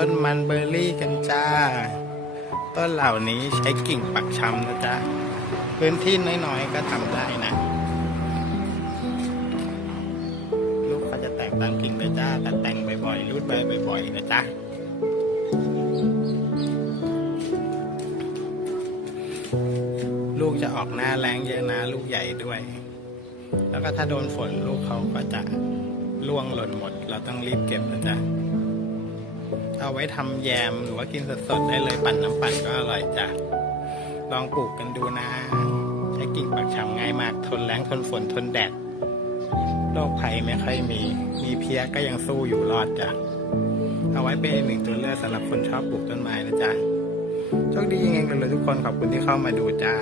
ต้นมันเบอร์รี่กันจ้า ต้นเหล่านี้ใช้กิ่งปักชำนะจ๊ะ พื้นที่น้อยๆก็ทำได้นะ ลูกเขาจะแตกตามกิ่งเลยจ้าแต่แต่งบ่อยๆรูดใบบ่อยๆนะจ๊ะลูกจะออกหน้าแรงเยอะนะลูกใหญ่ด้วย แล้วก็ถ้าโดนฝนลูกเขาก็จะร่วงหล่นหมด เราต้องรีบเก็บนะจ๊ะ เอาไว้ทำแยมหรือว่ากินสดๆได้เลยปั่นน้ำปั่นก็อร่อยจ้ะ ลองปลูกกันดูนะ ใช้กิ่งปักชำง่ายมาก ทนแรงทนฝนทนแดดโรคภัยไม่ค่อยมี มีเพี้ยก็ยังสู้อยู่รอดจ้ะ เอาไว้เป็นหนึ่งตัวเลือกสำหรับคนชอบปลูกต้นไม้นะจ๊ะ โชคดียังไงกันเลยทุกคนขอบคุณที่เข้ามาดูจ้า